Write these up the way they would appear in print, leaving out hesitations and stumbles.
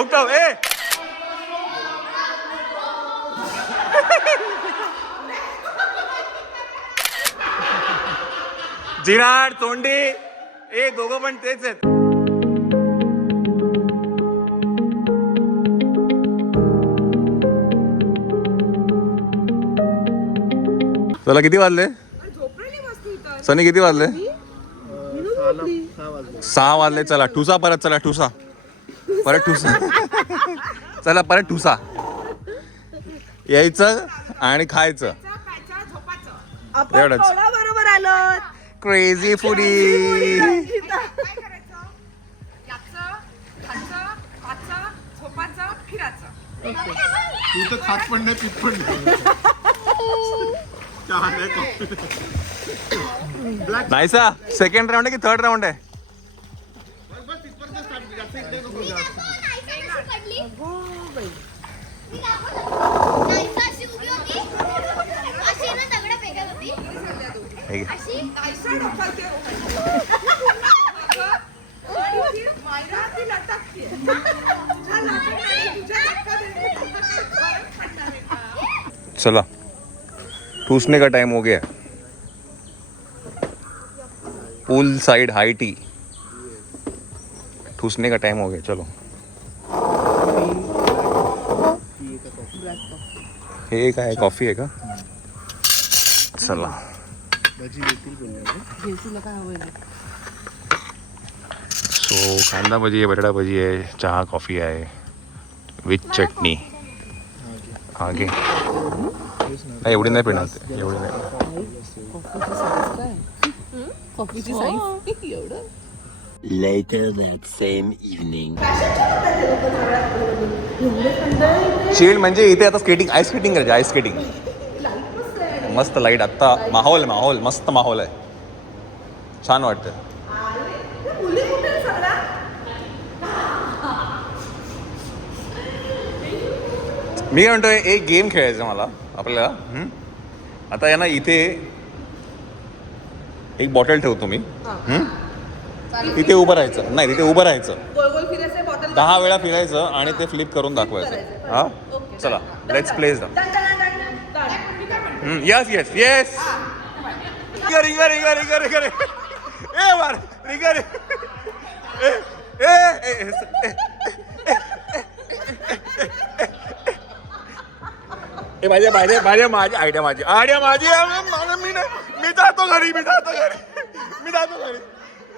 Out of A Gerard तोंडी ए दोघं पण तेच आहेत. चला किती वाजले सनी किती वाजले 6 वाजले. चला ठुसा परत चला ठुसा परत ठुसा चला परत ठुसा यायचं आणि खायचं एवढंच. बरोबर आलो. Crazy foodie. तू तर खात पण नाही पित पण नाही सा सेकंड राऊंड आहे की थर्ड राऊंड आहे. चला ठूसने का टाइम हो गया. पूल साइड हाई टी ठूसने का टाइम हो गया. चलो हे काय कॉफी आहे का. चला सो कांदा भजी आहे बटाटा भजी आहे चहा कॉफी आहे विथ चटणी. आगे नाही एवढी नाही पिणार एवढी नाही. कॉफीची साईज एवढं. Later that same evening. Chill म्हणजे इथे आता स्केटिंग आईस स्केटिंग करायची. आईस स्केटिंग मस्त लाईट आत्ता माहोल माहोल मस्त माहोल आहे. छान वाटतं. मी काय म्हणतोय एक गेम खेळायचं मला आपल्याला. आता या ना इथे एक बॉटल ठेवतो मी. तिथे उभं राहायचं नाही तिथे उभं राहायचं 10 वेळा फिरायचं आणि ते फ्लिप करून दाखवायचं. हा चला let's place the yes yes yes रिगर रिगर रिगर रिगर रिगर ए वार रिगर ए ए माझ्या माझ्या माझ्या माझी आयडिया माझी आयडिया माझी मी जातो घरी मी जातो घरी मी जातो घरी.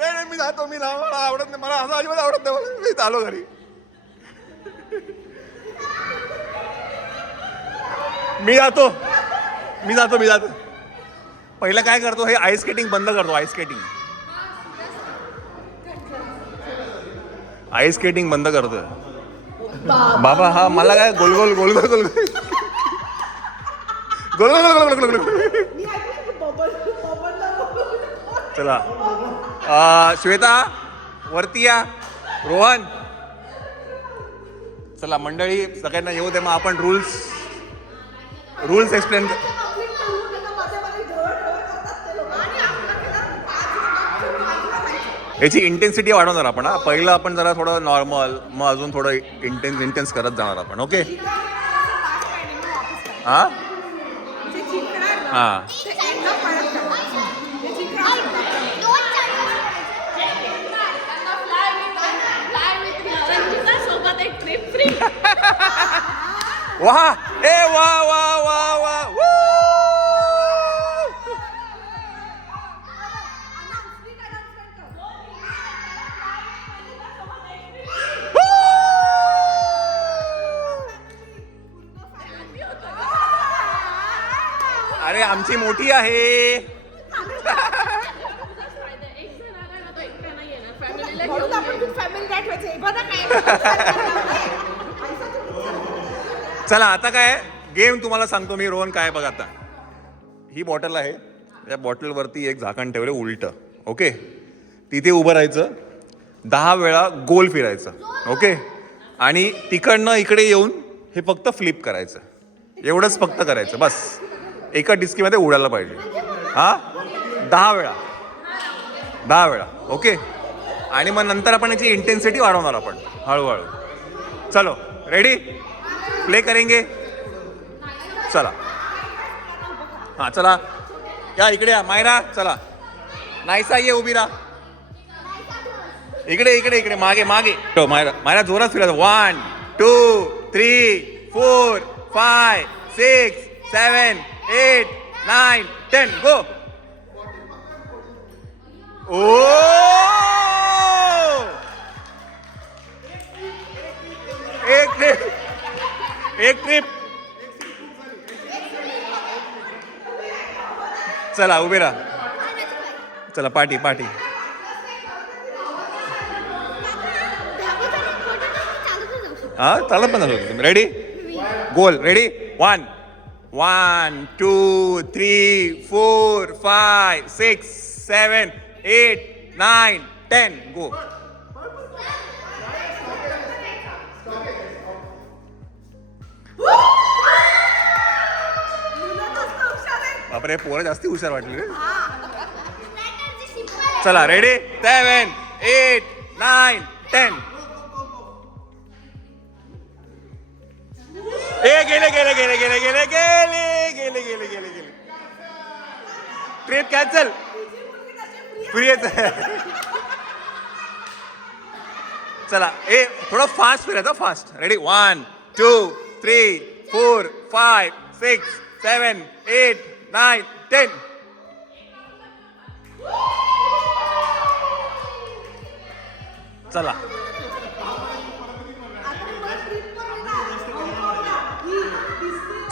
नाही नाही मी जातो मी मला आवडत नाही मला असं अजिबात आवडत नाही मला. मी चालो घरी. मी जातो मी जातो मी जातो. पहिलं काय करतो हे आईस स्केटिंग बंद करतो. आईस स्केटिंग आईस स्केटिंग बंद करतो बाबा. हा मला काय गोल गोल गोल गोल गोल गोल चला श्वेता वरती या. रोहन चला मंडळी सगळ्यांना येऊ दे. मग आपण रूल्स एक्सप्लेन. याची इंटेन्सिटी वाढवणार आपण. हा पहिलं आपण जरा थोडं नॉर्मल मग अजून थोडं इंटेन्स करत जाणार आपण. ओके हा हा वा ए वा वा वा वा. अरे आमची मोठी आहे. चला आता काय गेम तुम्हाला सांगतो मी. रोहन काय बघा आता ही बॉटल आहे. या बॉटलवरती एक झाकण ठेवलं उलट. ओके तिथे उभं राहायचं 10 वेळा गोल फिरायचं. ओके आणि तिकडनं इकडे येऊन हे फक्त फ्लिप करायचं. एवढंच फक्त करायचं बस. एका डिस्कीमध्ये उडायला पाहिजे. हा 10 वेळा. ओके आणि मग नंतर आपण याची इंटेन्सिटी वाढवणार आपण हळूहळू. चलो रेडी प्ले करेंगे चला हाँ चला या इकडे या मायरा चला नाहीसा ये उभी राहा इकडे इकडे इकडे मागे मागे तो मायरा मायरा जोरात फिरायचं 1 2 3 4 5 6 7 8 9 10 गो ओ एक ट्रिप चला उभे राहा चला पार्टी पार्टी हा चालत पण झालं तुम्ही रेडी गोल रेडी 1 2 3 4 5 6 7 8 9 10 गो बापरे पोरं जास्ती हुशार वाटली रे चला रेडी 7 8 9 10 ए गेले गेले गेले गेले गेले गेले गेले गेले गेले गेले ट्रिप कॅन्सल फ्री चला ए थोडं फास्ट फिरायचं फास्ट रेडी 1 2 3 4 5 6 7 8 9 10 चला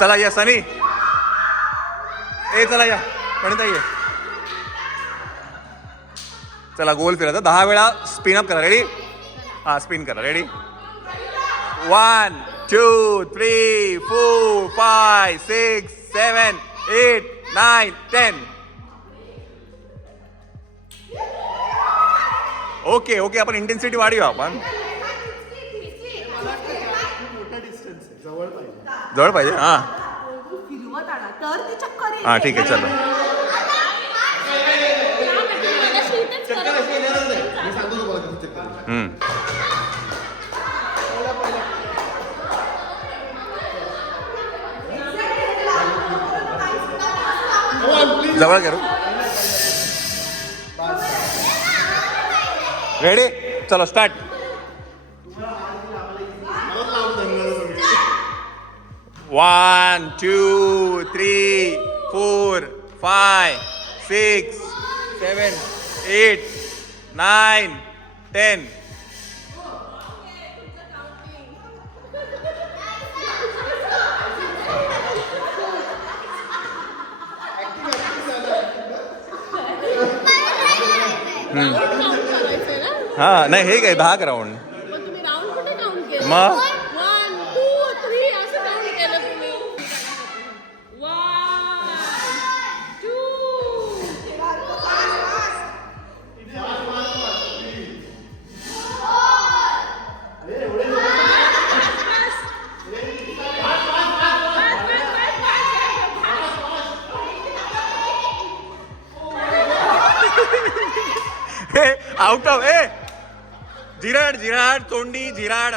चला या सनी ए चला या पण ये चला गोल फिरायचा 10 वेळा स्पिन अप करा रेडी हा स्पिन करा रेडी 1 2 3 4 5 6 7 8 9 10 ओके ओके आपण इंटेन्सिटी वाढूया आपण जवळ पाहिजे हा हा ठीक आहे चलो जवळ करू रेडी चलो स्टार्ट 1 2 3 4 5 6 7 8 9 10 हा नाही हे काय 10 राऊंड मग 1 2 3 असं काउंट केलं तुम्ही 1 2 out of A Gerard Gerard तोंडी जिराड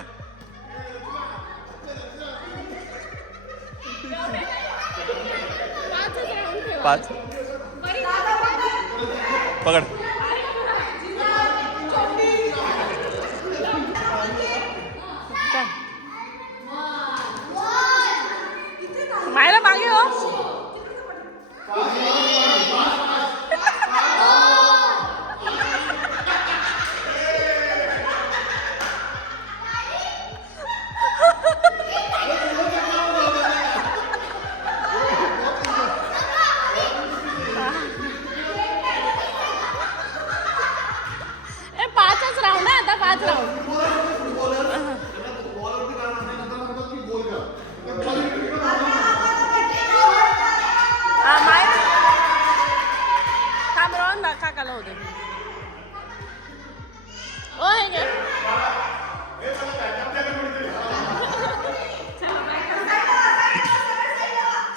पाच पकड मायला मागे हो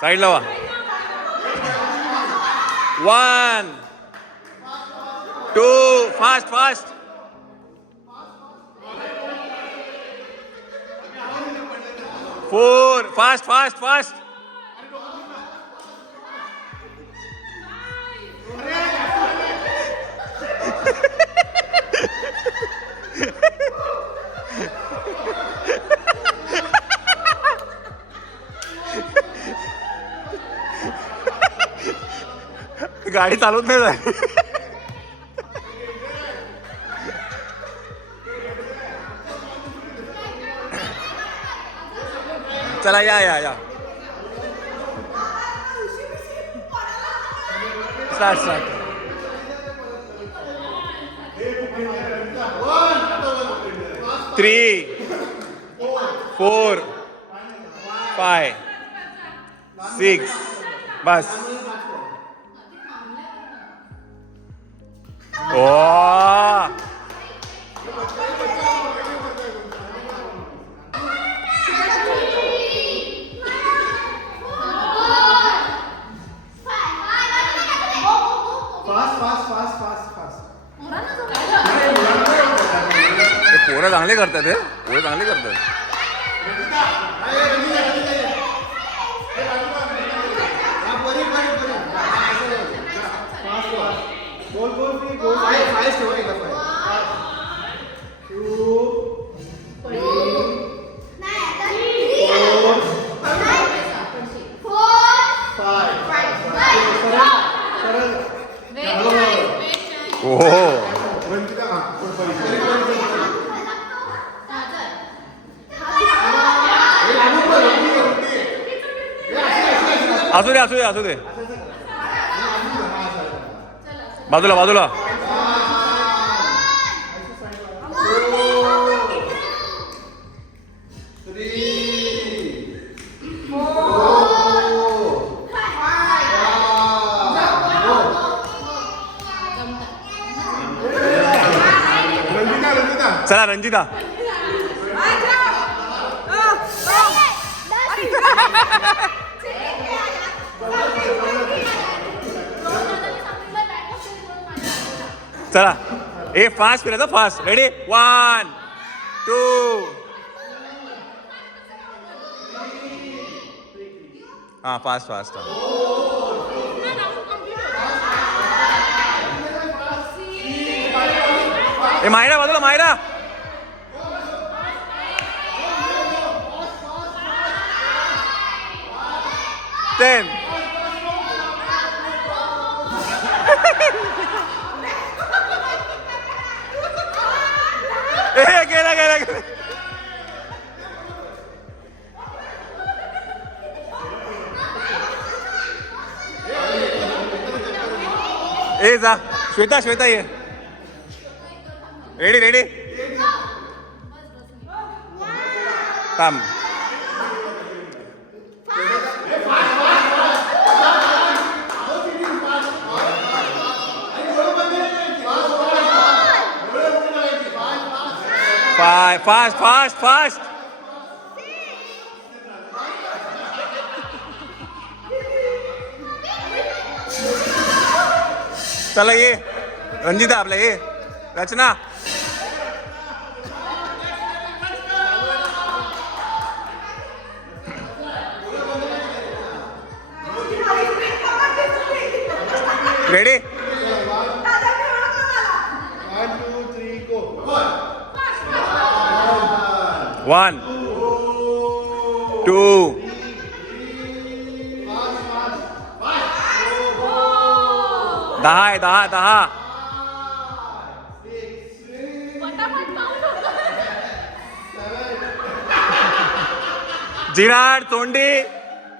साइड लावा 1 2 fast fast 4 fast fast fast. गाडी चालवत नाही जाय. चला या या या. Start start. 3 4 5 6 बस. ओ पोरं चांगले करतात हे. पोरं चांगले करतात. असू दे असू दे असू दे. बाजूला बाजूला. चला रंजिता. चला ए फास्ट फिरायचं फास्ट. रेडी 1 2 हा फास्ट फास्ट. ए मायरा बाजूला मायरा. टेन. गेला गेला गेला. ए जा श्वेता श्वेता ये. Ready ready. थांब. Fast fast fast. चला ये रंजिता आपल्या ये रचना. रेडी 1 2 10 10 10. जिराड तोंडी.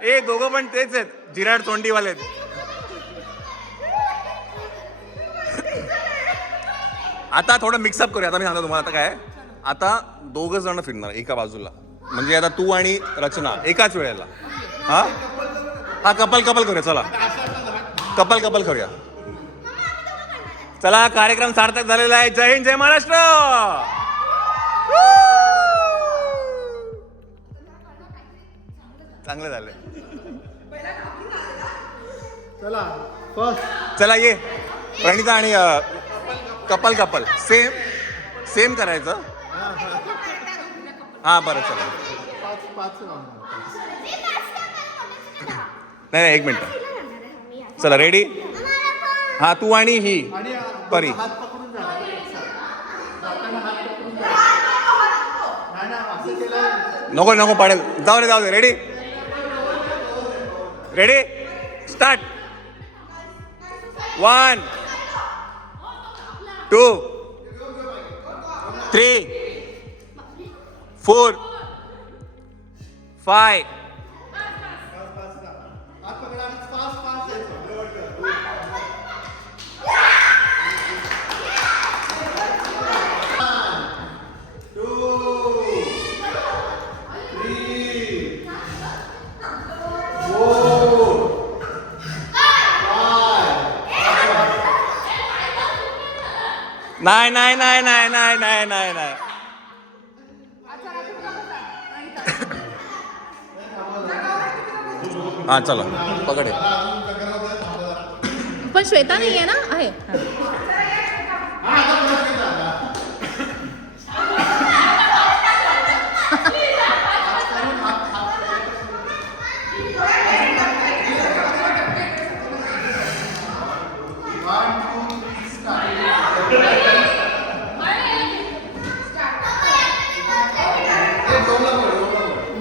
ए दोघं पण तेच आहेत. जिराड तोंडीवाले आहेत. आता थोडं मिक्सअप करूया. आता मी सांगतो तुम्हाला आता काय. आता दोघं जण फिरणार एका बाजूला. म्हणजे आता तू आणि रचना एकाच वेळेला. हा हा कपल कपल करूया. चला कपल कपल करूया. चला कार्यक्रम सार्थक झालेला आहे. जय हिंद जय महाराष्ट्र. चांगलं झालंय. चला फर्स्ट. चला ये प्रणिता आणि कपल कपल सेम सेम करायचं. हा बरं चला. पाच round. नाही एक मिनिट. चला रेडी. हा तू आणि ही आणि परी. हात पकडून जाणार जाताना हात पकडून जाणार. नाही ना असं केलं. नको नको पडेल. जाऊ दे. Ready ready start. 1 2 3 4 5 हात पकडा फास्ट यायचं. नाही. हा चला पकडे. पण श्वेता नाही आहे ना. आहे.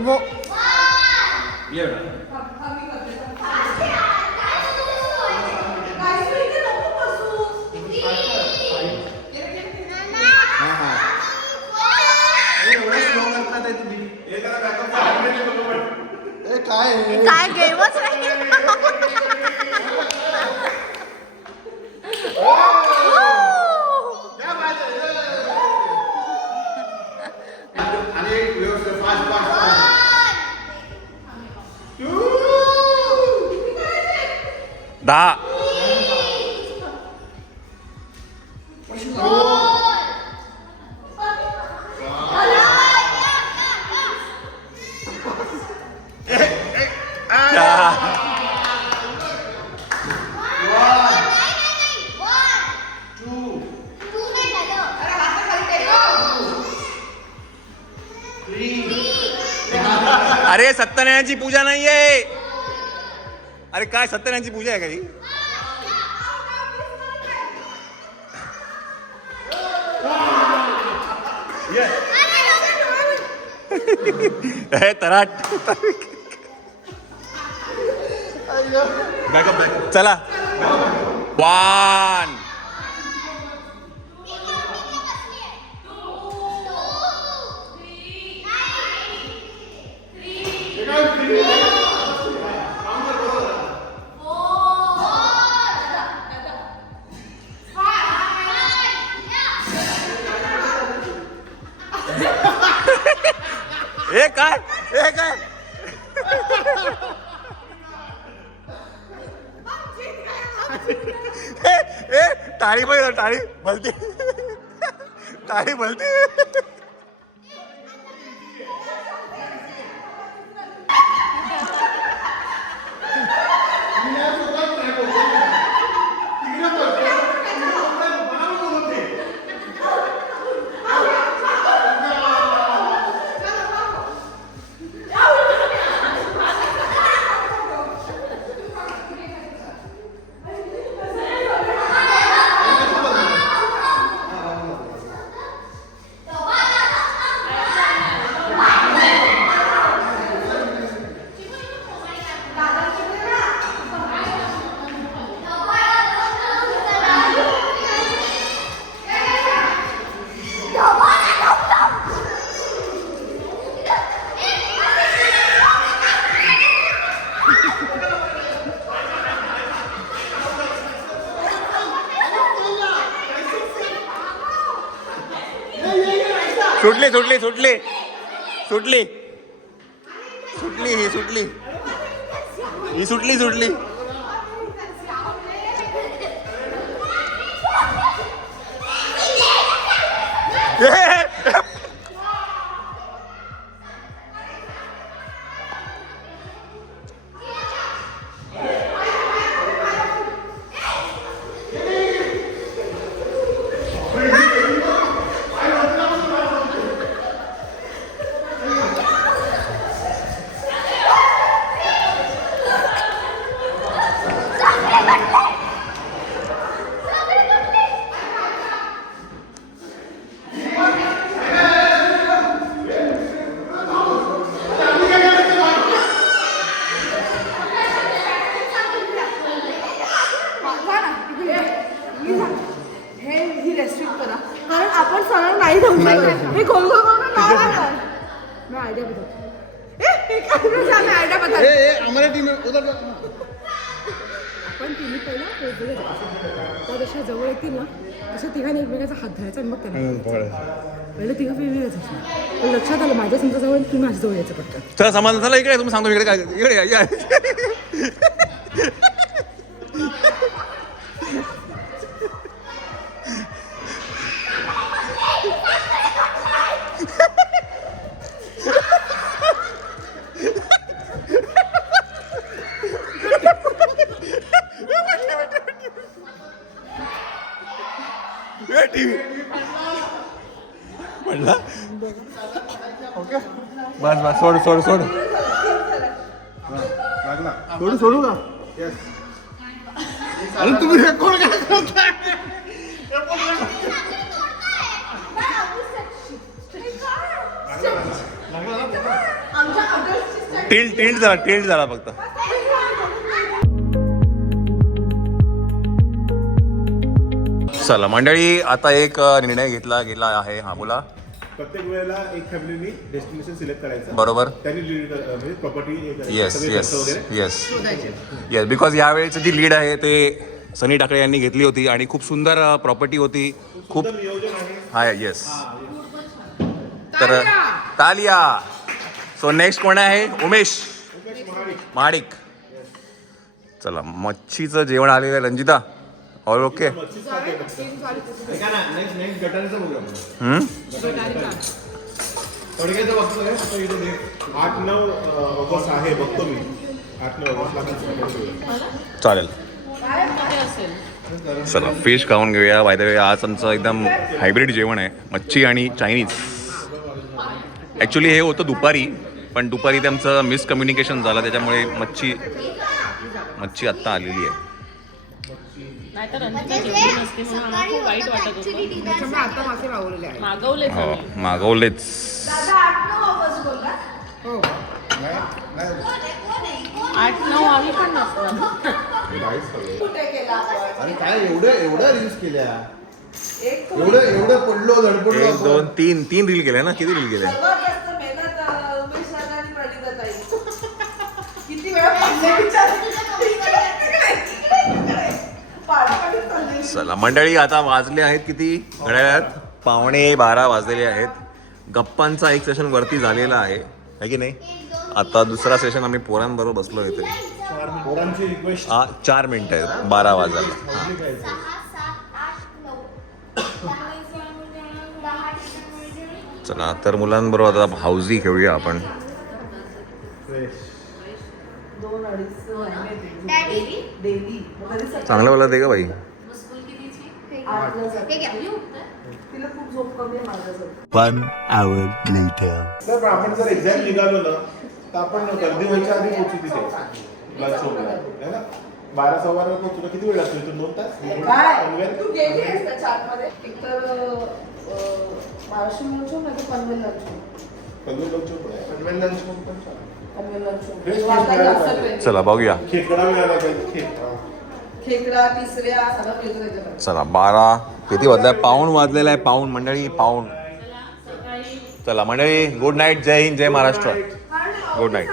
वो काय गेमच नाही. दहा. अरे सत्यनारायणाची पूजा नाहीये. अरे काय सत्यनारायणाची पूजा आहे काही. हे तराट. चला 1 हे काय टाळी बघ. टाळी भलती. सुटली. हे गोल गोल गोल गोल मैं आइडिया बता आइडिया बता हमारे टीम में उधर पण तिने पहिला वेगवेगळे त्या जशा जवळ येतील ना तशा तिघांनी एकमेकाचा हात धरायचा आणि मग त्यांना पहिलं तिघं वेगवेगळेच असणार पण लक्षात आलं माझ्या समजा जवळ तुम्ही माझ्या जवळ यायचं पटकन चला समाधान झालं इकडे तुम्ही सांगतो इकडे काय इकडे या, या. म्हटलं बस बस सोड सोड सोड सोडू सोडू का अरे तुम्ही हे कोण काय करताय टिल्ट झाला फक्त चला मंडळी आता एक निर्णय घेतला गेला आहे हा बोला प्रत्येक वेळेला एक फॅमिलीनी डेस्टिनेशन सिलेक्ट करायचं बरोबर त्यांनी लीड म्हणजे property yes yes yes yes because यावेळेची जी लीड आहे ते सनी टाकळे यांनी घेतली होती आणि खूप सुंदर प्रॉपर्टी होती खूप नियोजन आहे हा येस तर तालिया सो नेक्स्ट कोण आहे उमेश महाडिक चला मच्छीचं जेवण आलेलं आहे रंजिता ऑल ओके नेक्स्ट गटारीचं बघूया आपण. थोडक्याचं बघतो काय? आता इथे देख. 8-9 ऑगस्ट आहे बघतो मी 8-9 ऑगस्टला चालेल काय असेल चला फिश खाऊन घेऊया बाय द वे आज आमचं एकदम हायब्रिड जेवण आहे मच्छी आणि चायनीज ॲक्च्युली हे होतं दुपारी पण दुपारी ते आमचं मिसकम्युनिकेशन झालं त्याच्यामुळे मच्छी आत्ता आलेली आहे नाहीतर रंजिता जेवली नसते म्हणून आम्हाला खूप वाईट वाटत होतं त्याच्यामुळे आता मासे मागवलेले आहे मागवले हो मागवलेच हो 8-9 आम्ही पण नसतो अरे काय एवढ्या रील्स केल्या एवढं पडलो धडपडलो एक दोन तीन रील केल्या ना किती रील केल्या किती वेळा चला मंडळी आता वाजले आहेत किती घड्याळात 11:15 वाजलेले आहेत गप्पांचा एक सेशन वरती झालेला आहे की नाही आता दुसरा सेशन आम्ही पोरांबरोबर बसलो इथे पोरांची रिक्वेस्ट 4 मिनिटं आहेत 12 वाजायला चला तर मुलांबरोबर आता हाऊजी खेळूया आपण चांगलं बोला दे का बाई तिला खूप झोप कमी आहे माझ्यासाठी 1 hour later. तर आपण जर एक्झॅक्ट निघालो ना तर आपण गर्दी व्हायच्या आधी पोहोचू तिथे लंच वगैरे है ना 12-12 पोहोचू किती वेळ लागतो इथून 2 तास काय तू गेली आहेस त्या चाटमध्ये एकतर महाराष्ट्र लंच नाही तर पनवेल लंच चला बघूया खेकडा मिळाला पाहिजे खेकडा तिसऱ्या सगळं मिळतं त्याच्यामध्ये चला 12 किती वाजलाय पाऊण वाजलेला आहे पाऊण मंडळी पाऊण चला मंडळी गुड नाईट जय हिंद जय महाराष्ट्र गुड नाईट